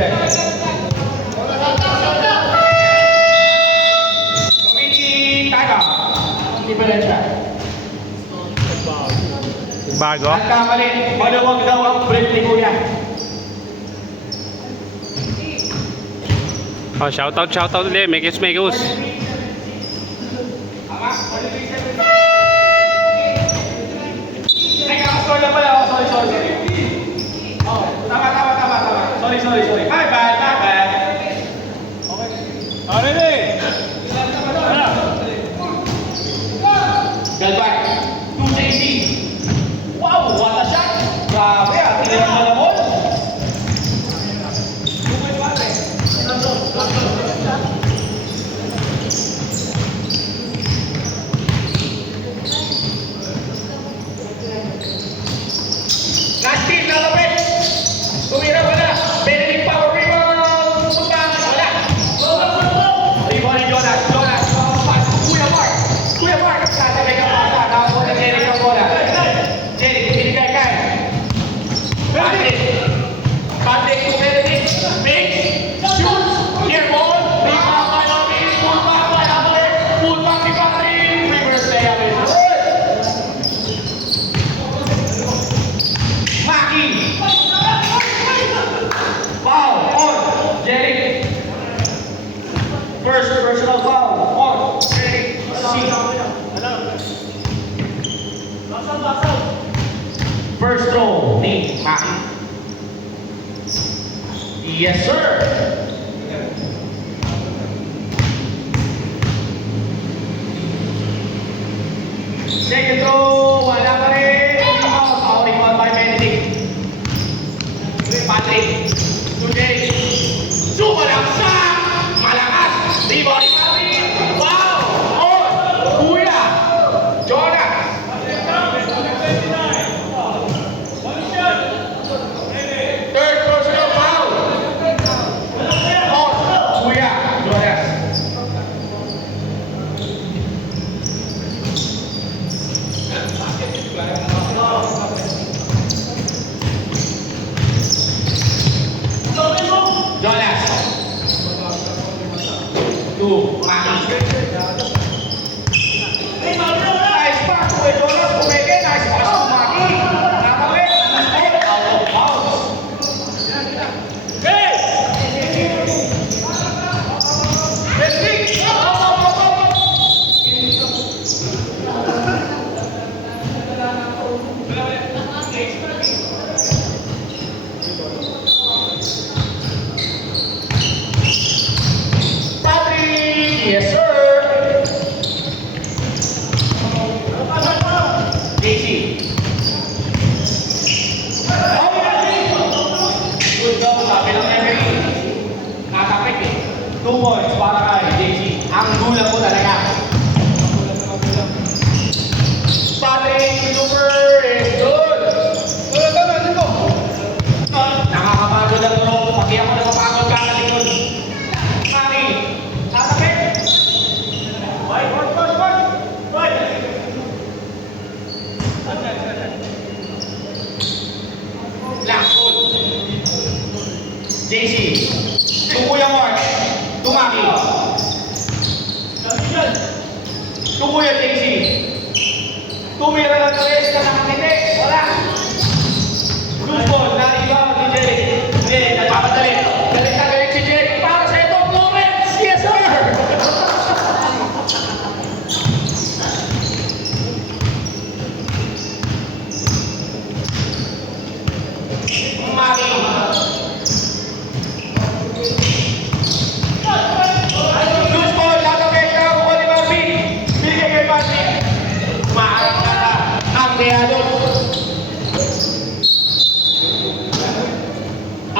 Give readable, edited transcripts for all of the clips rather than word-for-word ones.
Check. Luigi Taga. Diferensya. Bago. Nagkamali. Maluwag daw ang break ni Kuya. Oh, shoutout ulit. Mekus. Tama. Ay, sorry lang pala. Sorry. Oh, tama. Sorry. My bad. Okay. Ready? Galbay. 2JC. Wow, what a shot. Grabe, tinayin mo na ball. Nasty, lalapit. Tumira wala. Benedict power rebound. Punta. Wala. Rebound ni Jonas. Kuya Mark. Sasabay ka pasa. Nakapot na Jerry ang bola. Jerry, binigay kay. Patrick to Benedict. Big. Shoot. Near ball. Rebound by Robin. Pull back by Albert. Pull back ni Patrick. Reverse layup is good. Maki. Foul on Jerry. First personal foul on Jerry. First throw ni Maki. Yes, sir. Second throw, wala pa rin. Rebound by Benedict. Patrick. Today. Sumalaksak. Malakas. Rebound ni Patrick. Wow! On. Kuya. Jonas. Third personal foul. On. Kuya. Jonas. Jonas. Two. Maki. Nice pass to Jonas. Pumeke. Nice pass to Maki. Nakawin. Out of bounds. Patrick. Yes, sir. JC. Good go, sabi ng referee. Nakapik eh. 2 points para kay JC. Ang gulang ko talaga. Patrick, super is good. Nakakapagod ang roll. Pati ako nakapagod ka na likod. Maki, nakapik. Black hole. JC. Kuya Mark. Tumaki. Kuya JC. Tumira ng 3 ka nakatiti. Wala. Loose ball. Na-rebound ni Jerry. Jerry, nagpapadali. Galit si Jerry. Para sa ito, Florence. Yes, sir. Maki. Loose ball, lalapit ka ako ni Barbie. Bigay kay Barbie. Maharap ka na ang Deadon.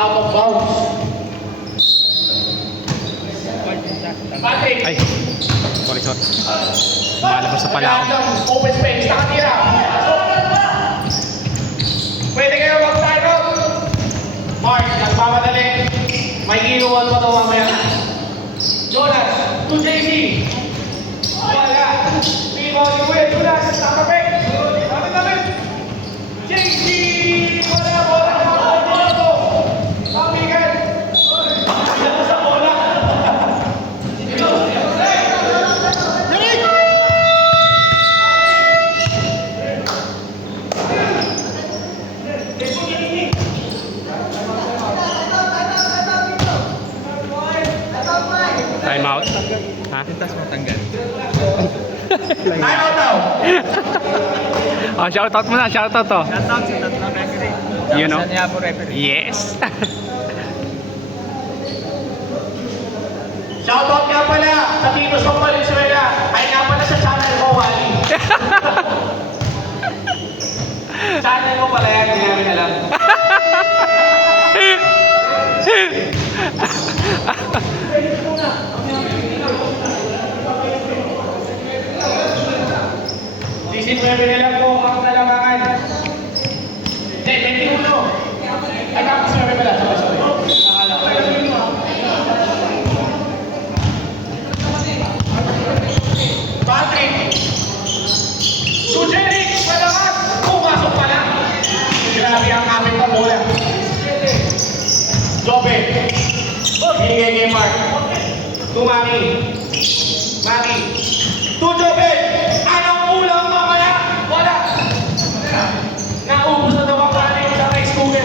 Out of bounds. Patrick. Ay. Sorry. Malabas na pala ako. Open space, nakatira. Pwede kayo mag-time out. Mark, nagpapadali. May inuwan pa daw mamaya. Jonas, to JC. Wala. Rebound ni Kuya Jonas. Nakapik. Kapit. JC. Wala. Pabigan. Time out. Ha? Tintas mo tanggal. Time out daw. Oh, shoutout mo na, shoutout to. Shoutout sa tatlong referee. You know? Sa Niabo referee. Yes. Shoutout nga pala sa Titos ng Valenzuela. Ay nga pala sa channel ko, Wally. Channel ko pala yan, hindi namin alam. Disin mo na lang po ang kalamangan. Hindi, 21. Ay, tapos na pala. Sorry. Nakala ko. Patrick! Sujeric! Malakas! Pumasok pa lang! Grabe ang kapit na bola. Jobe! Binigay kay Mark. Tumaki. Maki. To Jobe! Anong ulam mamaya? Wala! Naubos na daw ang kanin sa rice cooker.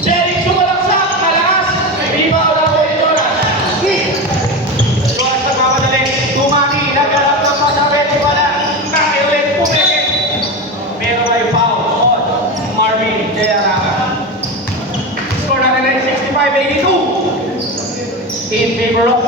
Jeric sumalaksak! Malakas! Viva! Wala ko ito na! Jonas nagmamadali. Tumaki. Nagharap ng pasabit. Wala. Maki ulit. Pumikit. Pero may foul on Marvin Jayaraga. Score natin ay 65-82 in favor of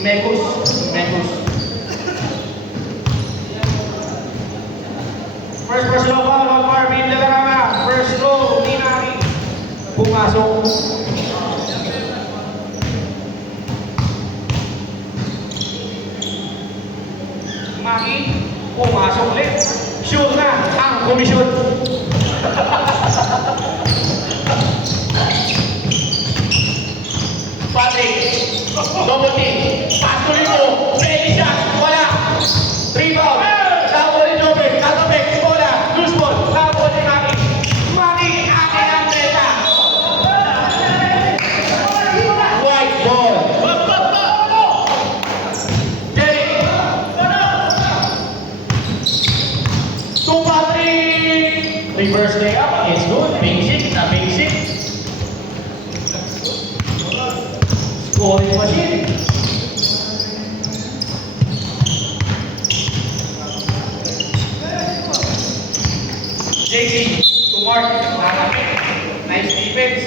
Mekus. First personal foul on Marvin Jayaraga. First goal ni Maki. Pumasok. Maki, pumasok ulit. Sure na ang komisyon. Patrick, double team. Pass ko rito. Ready shot. Wala. 3 foul. Tapos ni Jobe. Tatapik. Bola. Loose ball. Tapos ni Maki. Maki, akin ang meta. White ball. Derek. To Patrick. Reverse layup. It's good. Basic. Na basic. Scoring machine. JC to Mark. Nice defense.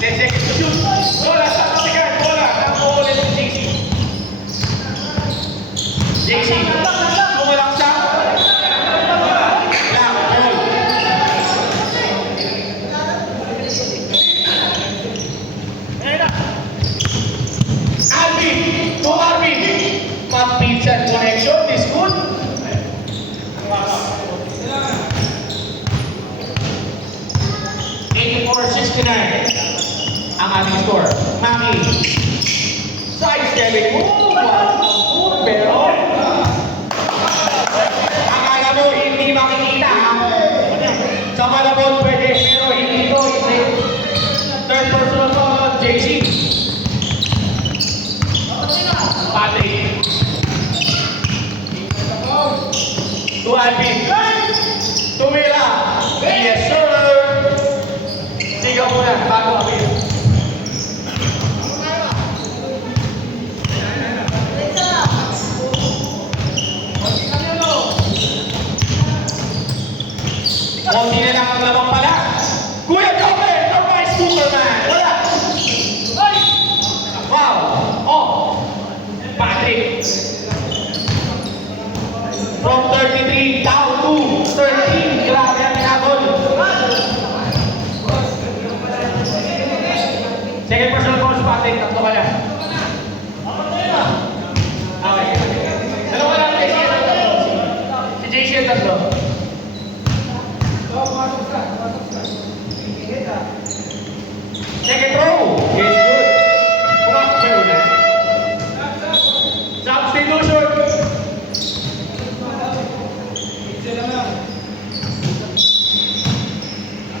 10 seconds to shoot. Bola sa kapigan. Bola. Nakuha ulit si JC. JC. Tumalak siya. Black ball. Alvin. To Alvin. Pag-pinsan connection is good. 84-69 ang ating score. Maki. Side stepping move. Pero akala mo hindi makikita. Sa malabon pwede, pero hindi ko. Third personal foul, JC. Patrick. To Alvin. Tumira. Yes, sir. Sigaw mo na, bago kami. Konti na lang ang lamang pala. Kuya Jobe, the vice Superman. Wala. Ay! Wow. Oh. Patrick. From 33 down to 13. Grabe ang hinabol. Second personal foul sa Patrick. Tatlo ka lang. Okay. Dalawa lang. Si JC ang tatlo. Second throw is good. Pumasok pa yun. Substitution.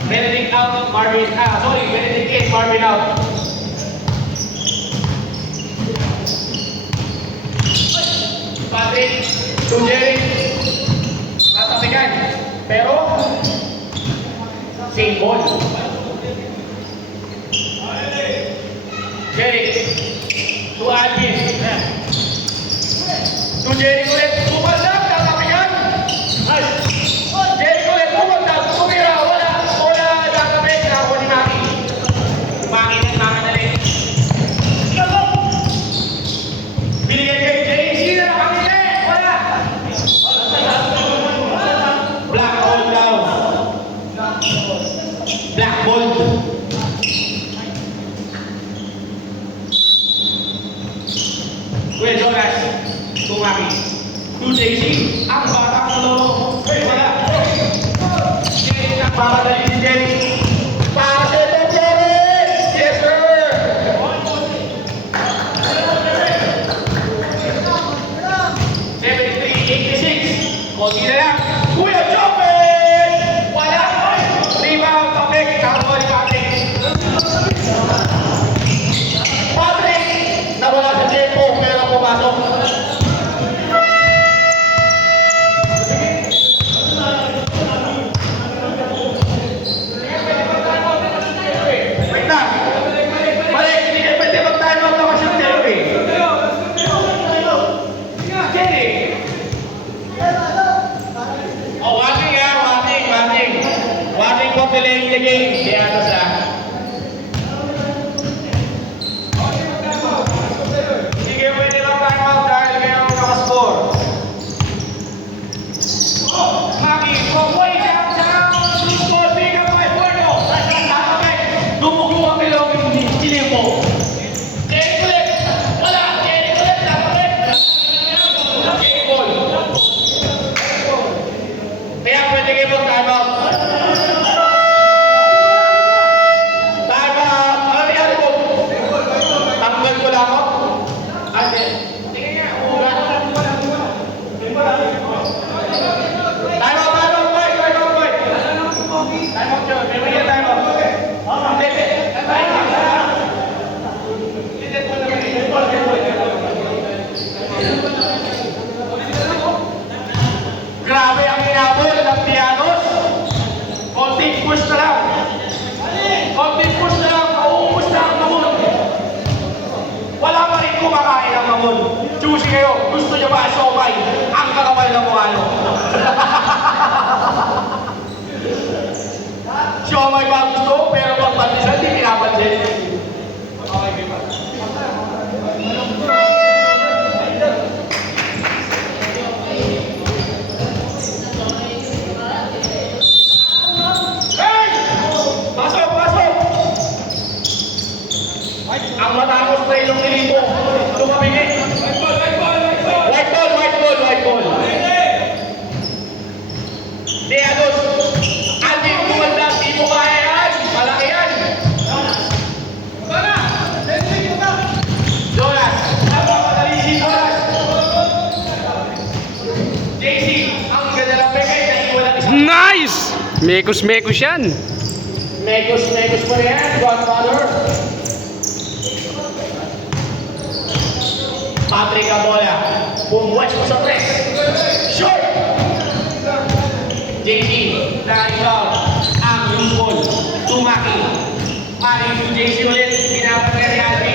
Benedict out, Marvin. Benedict in, Marvin out. Patrick, Sujeric. Tatapikan. Pero, same ball. Jericho ulit. Bumagsak. Tatapigan. Jericho ulit. Bumagsak. Tumira. Wala. Wala. Tatapik. Nakuha ni Maki. Maki ng nakanali. Binigay kay JC na nakamili. Wala. Black hole daw. Black Bolt. Kuya Jonas, tumami. 2JC, ang batang lolo. Wala. Jerry, nagmamadali si Jerry. Para sa ito, Jerry! Yes, sir! Konti na lang. Kuya Jopin! Wala. Rebound, Patrick. Nakakuha ni Patrick. Patrick! Nawala sa tempo pero pumasok. Wait na. Balik, hindi kayo pwede mag-time out na kasi Jerry. Jerry! Oh, watching yan, watching. Watching for delaying the game. Kaya ito sa. Sige, pwede lang time out dahil kayo nakascore. Maki, way down, score, big up by Puerto. Dumugo ang ilong yung kilim mo. Jerry ulit. Wala, Jerry ulit. Jerry ball. Kaya pwede kayo mag-time out. Time out. Ano nangyari mo? Tanggal ko lang ako? Ate, tingnan niya. Ugat. Time out, boy. Time out, Joe. Meron niya time out. Grabe ang inabot ng Pianos. Konting push na lang. Mauubos na ang mamon. Wala pa rin kumakain ang mamon. Choosy kayo. Gusto nyo ba siomay? Ang kakapal na mukha nyo. Siomay ba gusto? Pero pag pandisan, di pinapansin. Okay, diba? Ang matapos na ilong nilipo. Tumabigay. White ball. Deados. Ating kumanda. Di mo kaya yan. Malaki yan. Jonas. Napapadali si Jonas. JC. Ang ganda ng pegay. Naiwalan isang. Nice! Mekos yan. Mekos pa rin yan. Godfather. Patrick ang bola. Bumuwatch mo sa press. Short! JC, na-ikaw ang loose ball. Tumaki. Paring yung JC ulit. Pinapag-reality.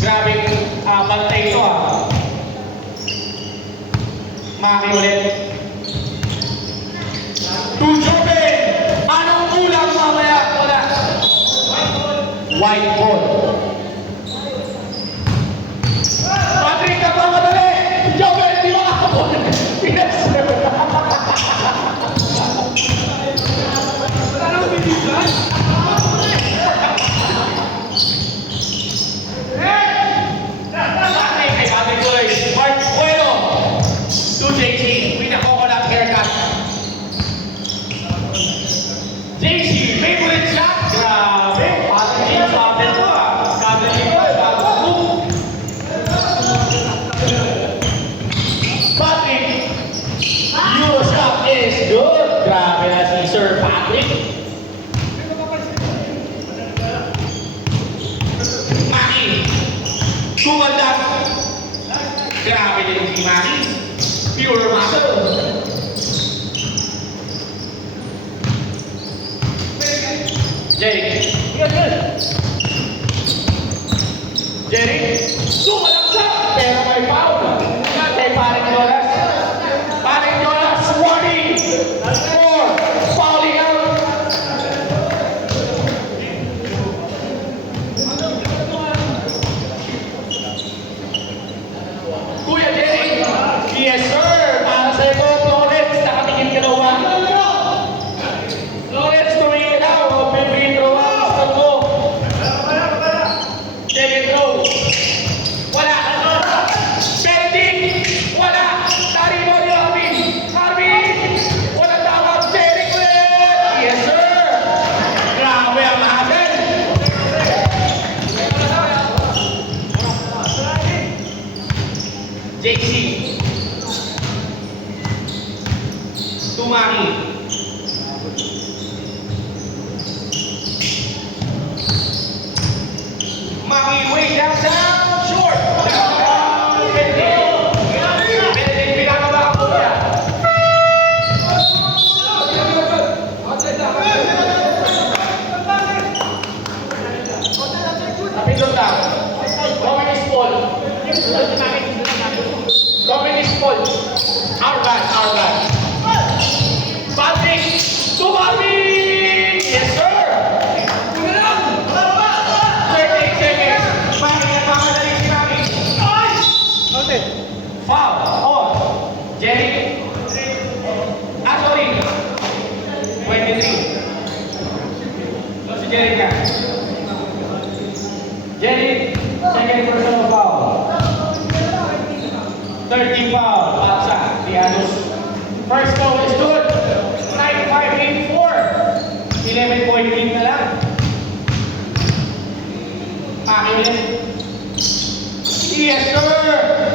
Grabing bantay ito Maki ulit. Tujopin! Anong kulang mamaya? Wala. White ball. Patrick, nagmamadali! Joker, di makakapon! Pinas! Ay, Ate Koy! Mark Bueno! 2JC, pinaka-coconut haircut. JC, favorite shot? Grabe! Parang James Harden to Gagaling ko, bago. Patrick, your shot is good. Grabe na si Sir Patrick. Maki, sumandak. Grabe din si Maki. Pure muscle. Jerry. Jerry, sumalaksak pero may foul. entry. Si Jerica. Jerry, second personal foul. 30 foul, Paksa, Tianos. First foul is good. 9-5-8-4. 11-point lead na lang. Paki ulit. Yes, sir!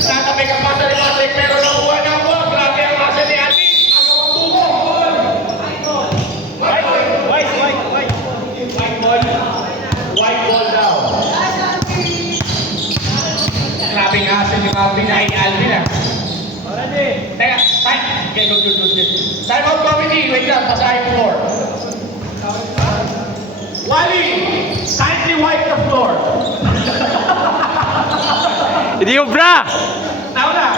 Natabi ka pa sa ni Patrick, pero nakuha na ako. Grabe ang asa ni Atin. Agawang buko. White ball. White ball daw. Grabe ang asa ni Alvin na Alvin ah. Teka, time. Okay, good. Time out committee. Wait lang, pasahin floor. Wally, kindly wipe the floor. Hindi yung bra! Now na.